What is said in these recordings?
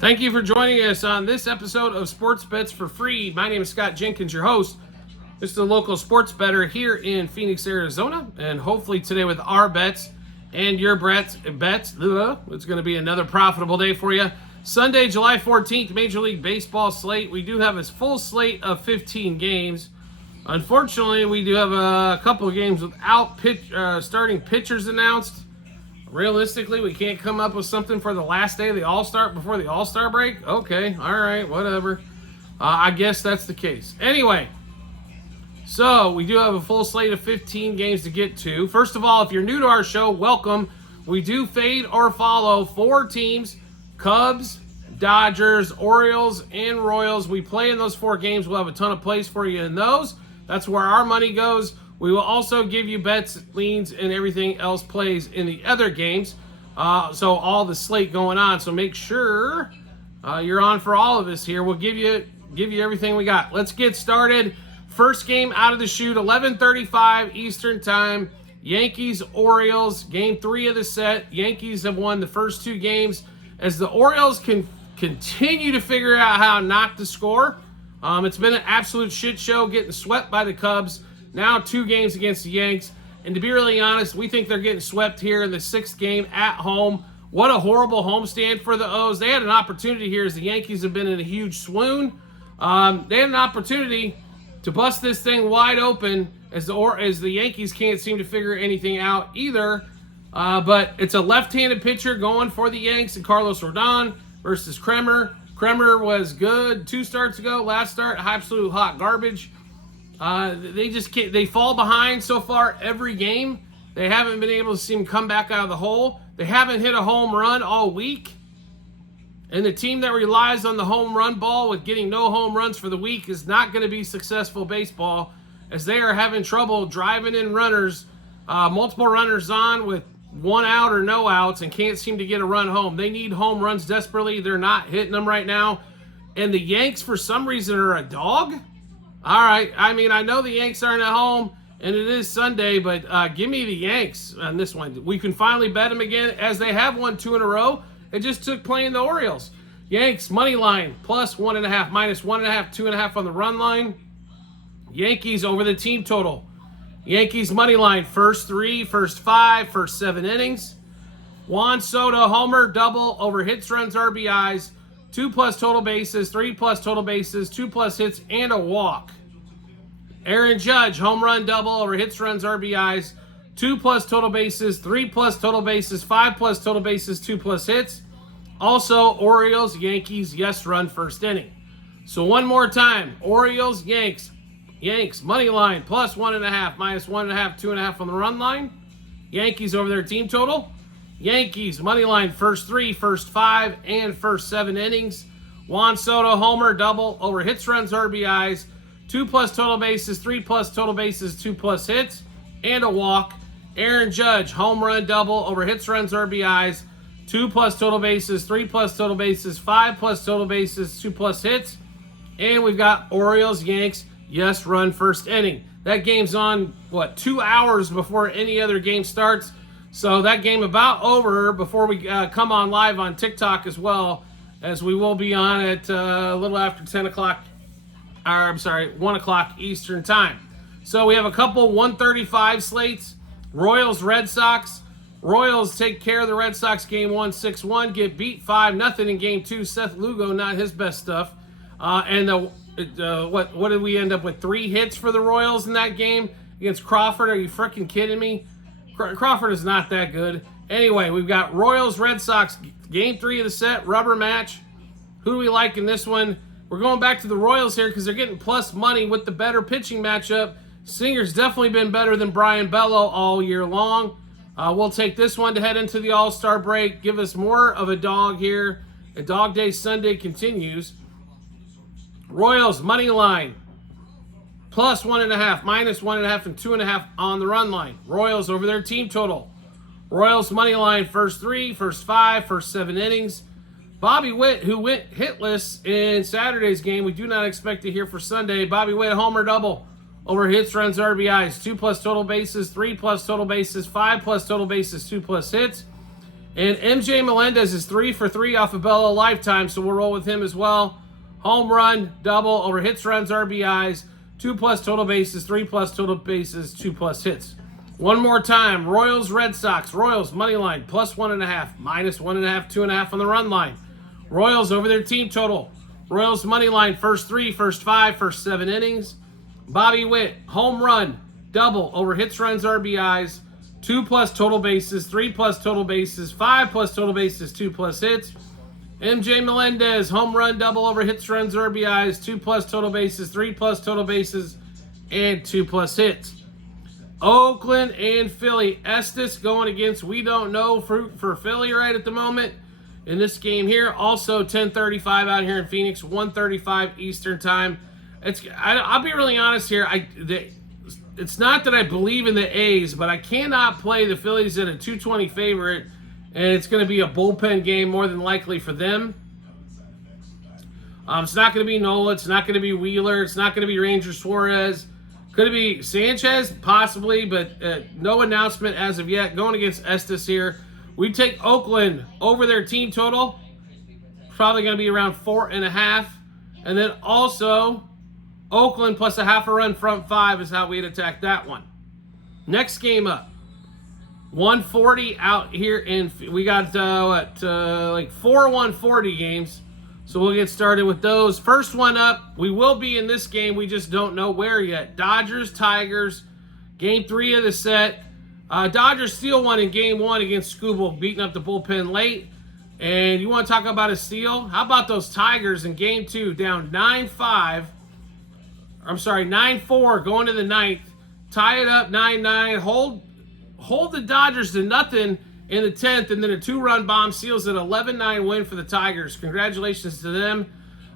Thank you for joining us on this episode of Sports Bets for Free. My name is Scott Jenkins, your host. This is the local sports bettor here in Phoenix, Arizona. And hopefully today with our bets and your bets, it's going to be another profitable day for you. Sunday, July 14th, Major League Baseball slate. We do have a full slate of 15 games. Unfortunately, we do have a couple of games without starting pitchers announced. Realistically, we can't come up with something for the last day of the All-Star before the All-Star break? Okay, all right, whatever. I guess that's the case. Anyway, so we do have a full slate of 15 games to get to. First of all, if you're new to our show, welcome. We do fade or follow 4 teams: Cubs, Dodgers, Orioles, and Royals. We play in those 4 games. We'll have a ton of plays for you in those. That's where our money goes. We will also give you bets, leans, and everything else plays in the other games. So all the slate going on. So make sure you're on for all of us here. We'll give you everything we got. Let's get started. First game out of the chute, 11:35 Eastern Time. Yankees, Orioles, game 3 of the set. Yankees have won the first 2 games as the Orioles can continue to figure out how not to score. It's been an absolute shit show getting swept by the Cubs. Now 2 games against the Yanks. And to be really honest, we think they're getting swept here in the 6th game at home. What a horrible homestand for the O's. They had an opportunity here as the Yankees have been in a huge swoon. They had an opportunity to bust this thing wide open as the Yankees can't seem to figure anything out either. But it's a left-handed pitcher going for the Yanks and Carlos Rodon versus Kremer. Kremer was good 2 starts ago. Last start, absolute hot garbage. They just can't. They fall behind so far every game. They haven't been able to see them come back out of the hole. They haven't hit a home run all week. And the team that relies on the home run ball with getting no home runs for the week is not going to be successful baseball, as they are having trouble driving in runners, multiple runners on with 1 out or no outs, and can't seem to get a run home. They need home runs desperately. They're not hitting them right now. And the Yanks, for some reason, are a dog. All right, I mean, I know the Yanks aren't at home, and it is Sunday, but give me the Yanks on this one. We can finally bet them again, as they have won 2 in a row. It just took playing the Orioles. Yanks, money line, plus 1.5, minus 1.5, 2.5 on the run line. Yankees over the team total. Yankees money line, first 3, first 5, first 7 innings. Juan Soto, homer, double, over hits, runs, RBIs. 2+ total bases, 3+ total bases, 2+ hits, and a walk. Aaron Judge, home run, double, over hits, runs, RBIs, 2+ total bases, 3+ total bases, 5+ total bases, 2+ hits. Also, Orioles, Yankees, yes run, first inning. So one more time, Orioles, Yanks. Yanks, money line, plus 1.5, minus 1.5, 2.5 on the run line. Yankees over their team total. Yankees, money line, first 3, first 5, and first 7 innings. Juan Soto, homer, double, over hits, runs, RBIs, 2+ total bases, 3+ total bases, 2+ hits, and a walk. Aaron Judge, home run, double, over hits, runs, RBIs, 2+ total bases, 3+ total bases, 5+ total bases, 2+ hits. And we've got Orioles, Yanks, yes run, first inning. That game's on, 2 hours before any other game starts. So that game about over before we come on live on TikTok as well, as we will be on at a little after 1 o'clock Eastern Time. So we have a couple 1:35 slates. Royals, Red Sox. Royals take care of the Red Sox game 1, 6-1, get beat 5-0 in game 2. Seth Lugo, not his best stuff. And what did we end up with? 3 hits for the Royals in that game against Crawford. Are you freaking kidding me? Crawford is not that good. Anyway, we've got Royals, Red Sox, game 3 of the set, rubber match. Who do we like in this one? We're going back to the Royals here because they're getting plus money with the better pitching matchup. Singer's definitely been better than Brian Bello all year long. We'll take this one to head into the All-Star break. Give us more of a dog here. A dog day Sunday continues. Royals, money line. Plus 1.5, minus 1.5, and 2.5 on the run line. Royals over their team total. Royals money line, first 3, first 5, first 7 innings. Bobby Witt, who went hitless in Saturday's game, we do not expect to hear for Sunday. Bobby Witt, homer double. Over hits, runs, RBIs. 2+ total bases, 3+ total bases, 5+ total bases, 2+ hits. And MJ Melendez is 3 for 3 off of Bella Lifetime, so we'll roll with him as well. Home run, double, over hits, runs, RBIs, 2+ total bases, 3+ total bases, 2+ hits. One more time, Royals, Red Sox. Royals, money line, +1.5, -1.5, 2.5 on the run line. Royals over their team total. Royals, money line, first 3, first 5, first 7 innings. Bobby Witt, home run, double, over hits, runs, RBIs, 2+ total bases, 3+ total bases, 5+ total bases, 2+ hits. MJ Melendez, home run, double, over hits, runs, RBIs, 2+ total bases, 3+ total bases, and 2+ hits. Oakland and Philly. Estes going against we don't know for Philly right at the moment in this game here. Also 10:35 out here in Phoenix, 1:35 Eastern time. I'll be really honest here. It's not that I believe in the A's, but I cannot play the Phillies at a 220 favorite, and it's going to be a bullpen game more than likely for them. It's not going to be Nola. It's not going to be Wheeler. It's not going to be Ranger Suarez. Could it be Sanchez? Possibly, but no announcement as of yet. Going against Estes here. We take Oakland over their team total. Probably going to be around 4.5. And then also Oakland plus a half a run front 5 is how we'd attack that one. Next game up. 140 out here in, we got like 4 140 games. So we'll get started with those. First one up, we will be in this game. We just don't know where yet. Dodgers, Tigers, game 3 of the set. Dodgers steal one in game 1 against Scooble, beating up the bullpen late. And you want to talk about a steal? How about those Tigers in game 2, down 9-5. I'm sorry, 9-4 going to the 9th. Tie it up 9-9. Hold the Dodgers to nothing in the 10th, and then a 2-run bomb seals an 11-9 win for the Tigers. Congratulations to them.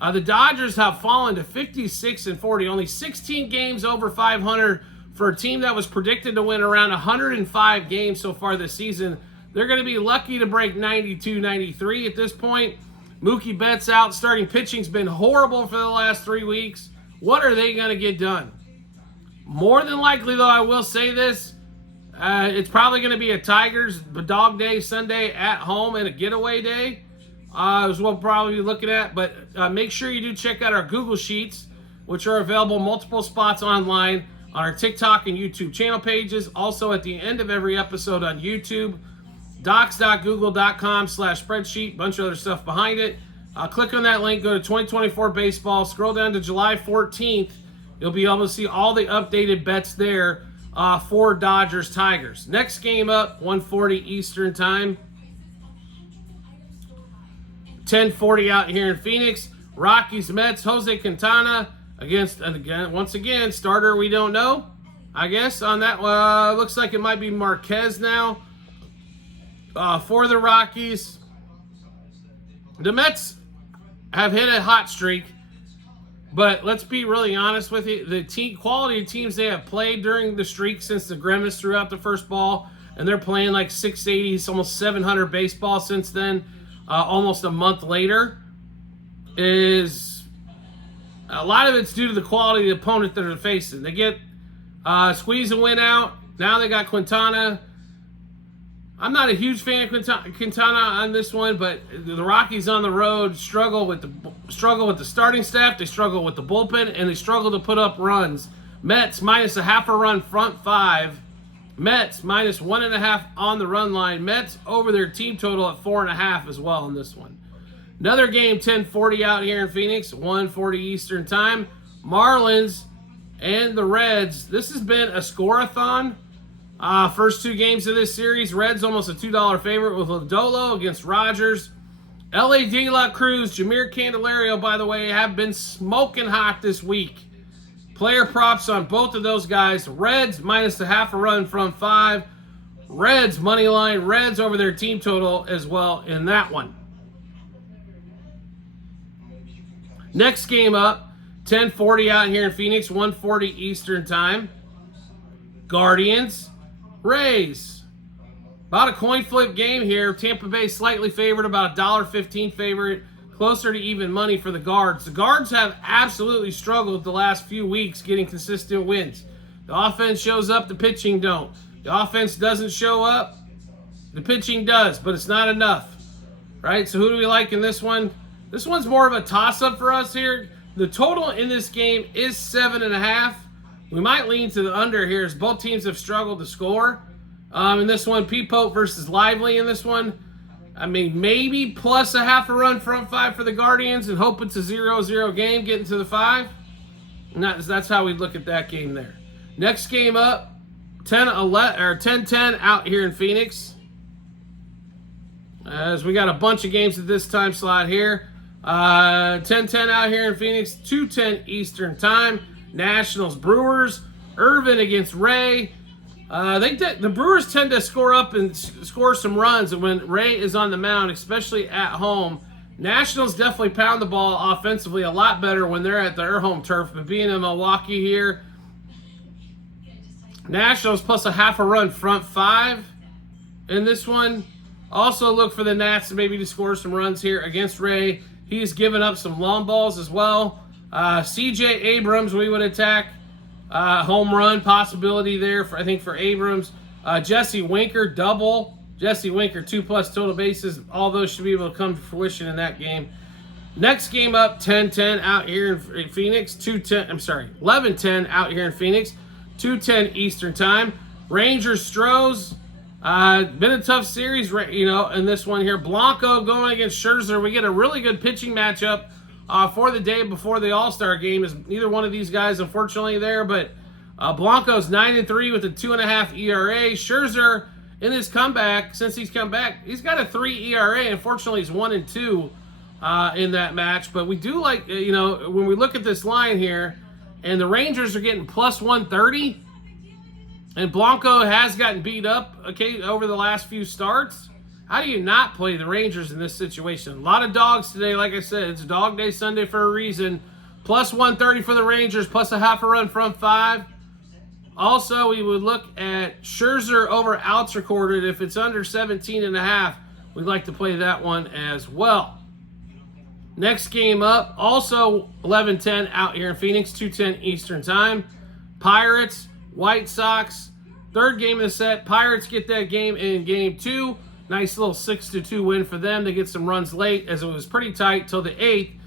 The Dodgers have fallen to 56-40, only 16 games over 500 for a team that was predicted to win around 105 games so far this season. They're going to be lucky to break 92-93 at this point. Mookie Betts out. Starting pitching's been horrible for the last 3 weeks. What are they going to get done? More than likely, though, I will say this. It's probably going to be a Tigers dog day Sunday at home and a getaway day is what we'll probably be looking at. But make sure you do check out our Google Sheets, which are available multiple spots online on our TikTok and YouTube channel pages. Also at the end of every episode on YouTube, docs.google.com/spreadsheet, bunch of other stuff behind it. Click on that link, go to 2024 baseball, scroll down to July 14th. You'll be able to see all the updated bets there for Dodgers Tigers. Next game up, 140 Eastern time. 10:40 out here in Phoenix. Rockies Mets, Jose Quintana against, and again, once again, starter we don't know. I guess on that looks like it might be Marquez now for the Rockies. The Mets have hit a hot streak. But let's be really honest with you. The quality of teams they have played during the streak since the Grimace threw out the first ball, and they're playing like 680, almost 700 baseball since then, almost a month later, is a lot of it's due to the quality of the opponent that they're facing. They get squeeze and win out. Now they got Quintana. I'm not a huge fan of Quintana on this one, but the Rockies on the road struggle with the starting staff. They struggle with the bullpen, and they struggle to put up runs. Mets minus a half a run front 5. Mets minus 1.5 on the run line. Mets over their team total at 4.5 as well in this one. Another game, 10:40 out here in Phoenix, 1:40 Eastern time. Marlins and the Reds. This has been a score-a-thon. First 2 games of this series, Reds almost a $2 favorite with Lodolo against Rogers. L.A. De La Cruz, Jameer Candelario, by the way, have been smoking hot this week. Player props on both of those guys. Reds minus a half a run from 5. Reds money line, Reds over their team total as well in that one. Next game up, 10:40 out here in Phoenix, 1:40 Eastern time. Guardians, Rays. About a coin flip game here. Tampa Bay slightly favored, about $1.15 favorite, closer to even money for the Guards. The Guards have absolutely struggled the last few weeks getting consistent wins. The offense shows up, the pitching don't. The offense doesn't show up, The pitching does, but it's not enough, right? So who do we like in this one? This one's more of a toss-up for us here. The total in this game is 7.5. We might lean to the under here as both teams have struggled to score. In this one, Pope versus Lively in this one. I mean, maybe plus a half a run front five for the Guardians and hope it's a 0-0 game getting to the 5. And that's how we look at that game there. Next game up, 10-10 out here in Phoenix. As we got a bunch of games at this time slot here. 10-10 out here in Phoenix, 2:10 Eastern Time. Nationals, Brewers, Irvin against Ray. The Brewers tend to score up and score some runs when Ray is on the mound, especially at home. Nationals definitely pound the ball offensively a lot better when they're at their home turf, but being in Milwaukee here, Nationals plus a half a run front 5 in this one. Also look for the Nats maybe to score some runs here against Ray. He's given up some long balls as well. C.J. Abrams we would attack. Home run possibility there, for Abrams. Jesse Winker, double. Jesse Winker, 2+ total bases. All those should be able to come to fruition in that game. Next game up, 10-10 out here in Phoenix. 11-10 out here in Phoenix. 2:10 Eastern Time. Rangers, Stros. Been a tough series, in this one here. Blanco going against Scherzer. We get a really good pitching matchup for the day before the All-Star game. Is neither one of these guys, unfortunately, there, but Blanco's 9-3 with a 2.5 ERA. Scherzer, in his comeback, since he's come back, he's got a 3 ERA. Unfortunately, he's 1-2 in that match. But we do like, when we look at this line here, and the Rangers are getting plus 130, and Blanco has gotten beat up over the last few starts. How do you not play the Rangers in this situation? A lot of dogs today, like I said. It's Dog Day Sunday for a reason. Plus 130 for the Rangers, plus a half a run front 5. Also, we would look at Scherzer over outs recorded. If it's under 17.5, we'd like to play that one as well. Next game up, also 11-10 out here in Phoenix, 2:10 Eastern Time. Pirates, White Sox. Third game of the set. Pirates get that game in game 2. Nice little 6-2 win for them. They get some runs late as it was pretty tight till the 8th.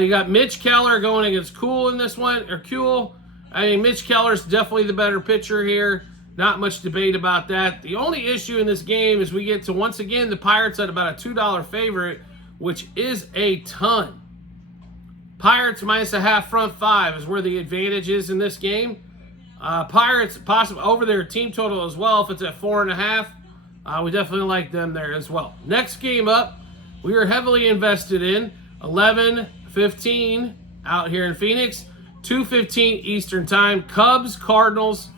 You got Mitch Keller going against Kuhl in this one, or Kuhl. I mean, Mitch Keller's definitely the better pitcher here. Not much debate about that. The only issue in this game is we get to, once again, the Pirates at about a $2 favorite, which is a ton. Pirates minus a half front 5 is where the advantage is in this game. Pirates possibly over their team total as well if it's at 4.5. We definitely like them there as well. Next game up, we are heavily invested in 11-15 out here in Phoenix, 2:15 Eastern Time. Cubs, Cardinals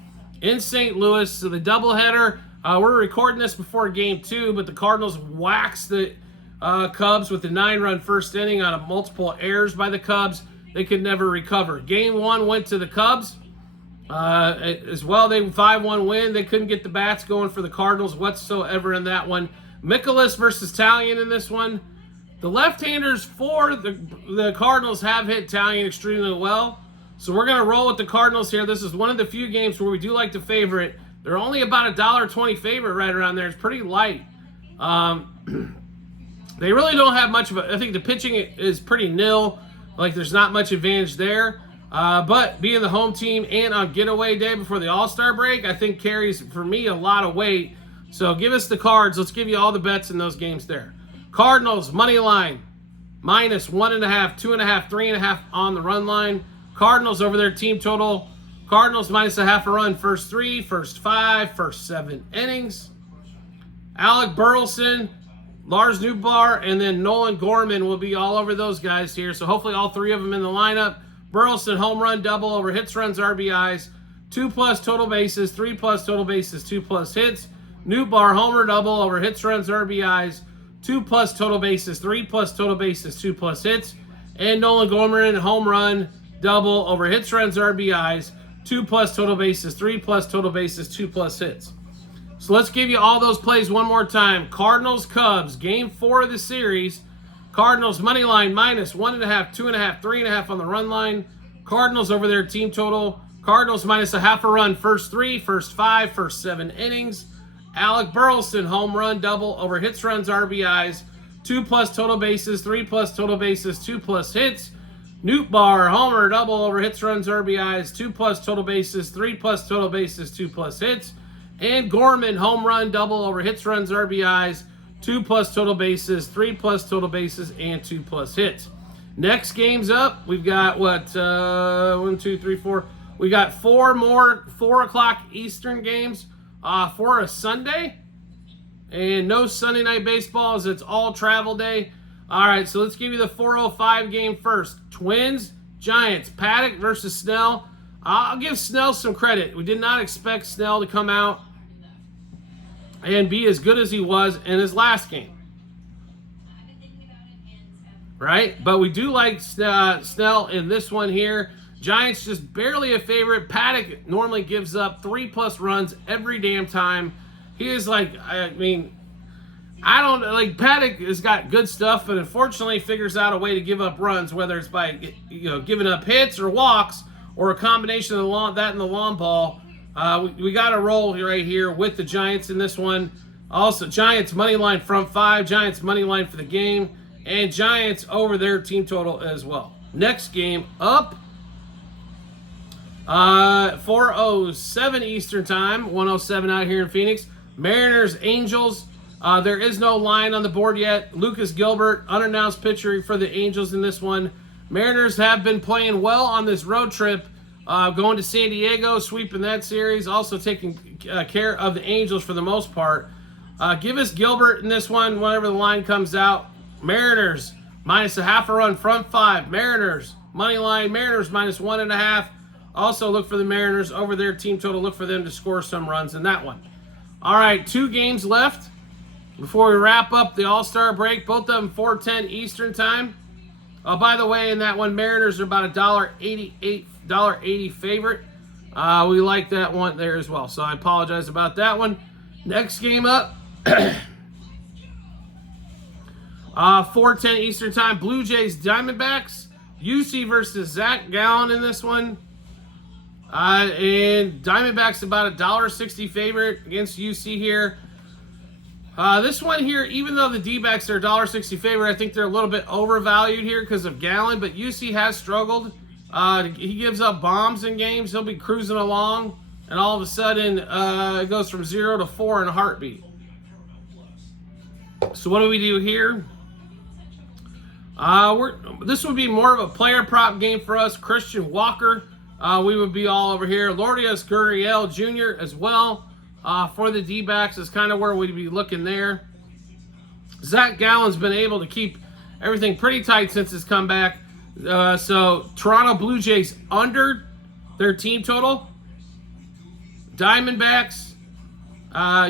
in St. Louis. So the doubleheader. We're recording this before game 2, but the Cardinals waxed the Cubs with the 9-run first inning on a multiple errors by the Cubs. They could never recover. Game 1 went to the Cubs. As well, they 5-1 win. They couldn't get the bats going for the Cardinals whatsoever in that one. Mikolas versus Talion in this one. The left-handers for the Cardinals have hit Talion extremely well. So we're going to roll with the Cardinals here. This is one of the few games where we do like the favorite. They're only about $1.20 favorite right around there. It's pretty light. They really don't have much of a... I think the pitching is pretty nil. Like, there's not much advantage there. But being the home team and on getaway day before the All-Star break, I think carries, for me, a lot of weight. So give us the cards. Let's give you all the bets in those games there. Cardinals, money line, minus 1.5, 2.5, 3.5 on the run line. Cardinals over their team total. Cardinals minus a half a run, first 3, first 5, first 7 innings. Alec Burleson, Lars Nootbaar, and then Nolan Gorman will be all over those guys here. So hopefully all 3 of them in the lineup. Burleson, home run, double over hits, runs, RBIs. 2+ total bases, 3+ total bases, 2+ hits. Nootbaar, homer, double over hits, runs, RBIs. 2+ total bases, 3+ total bases, 2+ hits. And Nolan Gorman, home run, double over hits, runs, RBIs. 2+ total bases, 3+ total bases, 2+ hits. So let's give you all those plays one more time. Cardinals, Cubs, game 4 of the series. Cardinals, money line, minus 1.5, 2.5, 3.5 on the run line. Cardinals over their team total. Cardinals minus a half a run, first 3, first 5, first 7 innings. Alec Burleson, home run double over hits, runs, RBIs, 2+ total bases, 3+ total bases, 2+ hits. Nootbaar, homer double over hits, runs, RBIs, 2+ total bases, 3+ total bases, 2+ hits. And Gorman, home run double over hits, runs, RBIs, 2+ total bases, 3+ total bases, and 2+ hits. Next game's up. We've got what? 1, 2, 3, 4. We got 4 more 4 o'clock Eastern games for a Sunday. And no Sunday night baseball as it's all travel day. All right, so let's give you the 4:05 game first. Twins, Giants, Paddock versus Snell. I'll give Snell some credit. We did not expect Snell to come out and be as good as he was in his last game. Right? But we do like Snell in this one here. Giants just barely a favorite. Paddock normally gives up 3+ runs every damn time. He is like, I mean, I don't like Paddock has got good stuff, but unfortunately figures out a way to give up runs, whether it's by giving up hits or walks or a combination of that and the long ball. We got to roll right here with the Giants in this one. Also, Giants money line front 5, Giants money line for the game, and Giants over their team total as well. Next game up, 4:07 Eastern time, 1:07 out here in Phoenix. Mariners, Angels. There is no line on the board yet. Lucas Gilbert, unannounced pitcher for the Angels in this one. Mariners have been playing well on this road trip, going to San Diego, sweeping that series, also taking care of the Angels for the most part. Give us Gilbert in this one whenever the line comes out. Mariners, -0.5 run, front 5. Mariners, money line, Mariners -1.5. Also look for the Mariners over their team total. Look for them to score some runs in that one. All right, 2 games left before we wrap up the All-Star break. Both of them 4:10 Eastern time. By the way, in that one, Mariners are about a $1.80 favorite. We like that one there as well, so I apologize about that one. Next game up, 4:10 Eastern time. Blue Jays, Diamondbacks. UC versus Zach Gallen in this one. And Diamondbacks about a $1.60 favorite against UC here. This one here, even though the D-backs are a $1.60 favorite, I think they're a little bit overvalued here because of Gallen, but UC has struggled. He gives up bombs in games. He'll be cruising along, and all of a sudden it goes from 0 to 4 in a heartbeat. So what do we do here? This would be more of a player prop game for us. Christian Walker, we would be all over here. Lourdes Gurriel Jr. as well. For the D-backs is kind of where we'd be looking there. Zach Gallen's been able to keep everything pretty tight since his comeback. So Toronto Blue Jays under their team total. Diamondbacks,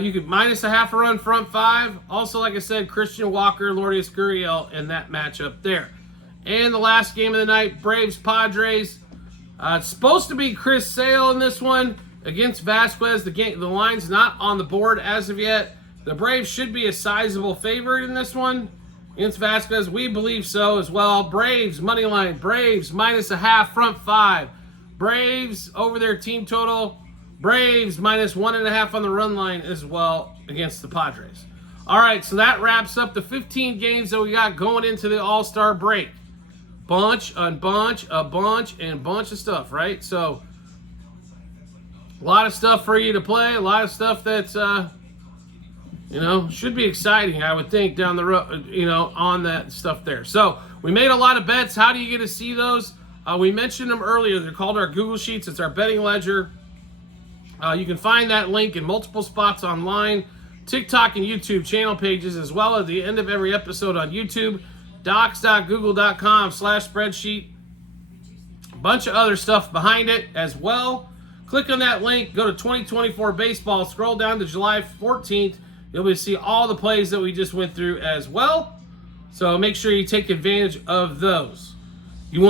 you could -0.5 run front 5. Also, like I said, Christian Walker, Lourdes Gurriel in that matchup there. And the last game of the night, Braves Padres. It's supposed to be Chris Sale in this one against Vasquez. The line's not on the board as of yet. The Braves should be a sizable favorite in this one against Vasquez. We believe so as well. Braves money line. Braves -0.5 front 5. Braves over their team total. Braves -1.5 on the run line as well against the Padres. All right, so that wraps up the 15 games that we got going into the All-Star break. Bunch of stuff, right? So a lot of stuff for you to play, a lot of stuff that's should be exciting, I would think, down the road, on that stuff there. So we made a lot of bets. How do you get to see those? We mentioned them earlier. They're called our Google Sheets. It's our betting ledger. You can find that link in multiple spots online, TikTok and YouTube channel pages, as well as the end of every episode on YouTube. docs.google.com/spreadsheet. A bunch of other stuff behind it as well. Click on that link, go to 2024 baseball, scroll down to July 14th. You'll be able to see all the plays that we just went through as well. So make sure you take advantage of those. You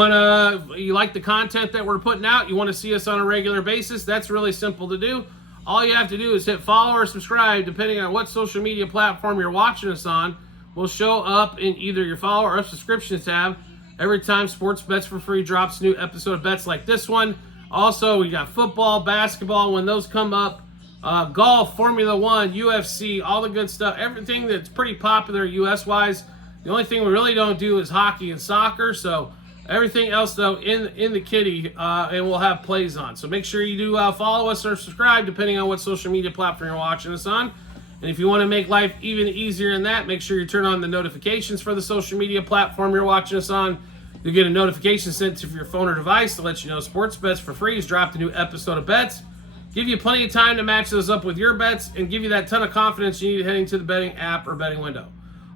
like the content that we're putting out, you want to see us on a regular basis, that's really simple to do. All you have to do is hit follow or subscribe, depending on what social media platform you're watching us on. Will show up in either your follow or subscription tab every time Sports Bets for Free drops a new episode of bets like this one. Also, we got football, basketball. When those come up, golf, Formula One, UFC, all the good stuff. Everything that's pretty popular US-wise. The only thing we really don't do is hockey and soccer. So everything else, though, in the kitty, and we'll have plays on. So make sure you do follow us or subscribe, depending on what social media platform you're watching us on. And if you want to make life even easier than that, make sure you turn on the notifications for the social media platform you're watching us on. You'll get a notification sent to your phone or device to let you know Sports Bets for Free has dropped a new episode of bets. Give you plenty of time to match those up with your bets and give you that ton of confidence you need heading to the betting app or betting window.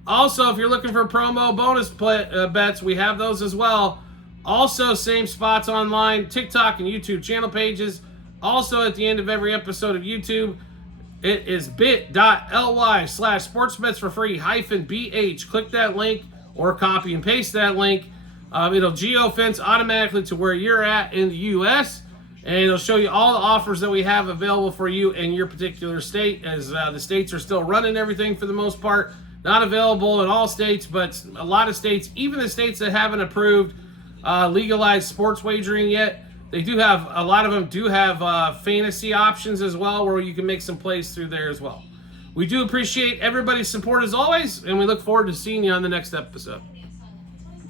Also, if you're looking for promo bonus bets, we have those as well. Also, same spots online, TikTok and YouTube channel pages. Also, at the end of every episode of YouTube, it is bit.ly/sportsbetsforfree-bh. Click that link or copy and paste that link. It'll geo-fence automatically to where you're at in the U.S., and it'll show you all the offers that we have available for you in your particular state, as the states are still running everything for the most part. Not available in all states, but a lot of states, even the states that haven't approved legalized sports wagering yet, they do have, a lot of them do have fantasy options as well, where you can make some plays through there as well. We do appreciate everybody's support as always, and we look forward to seeing you on the next episode.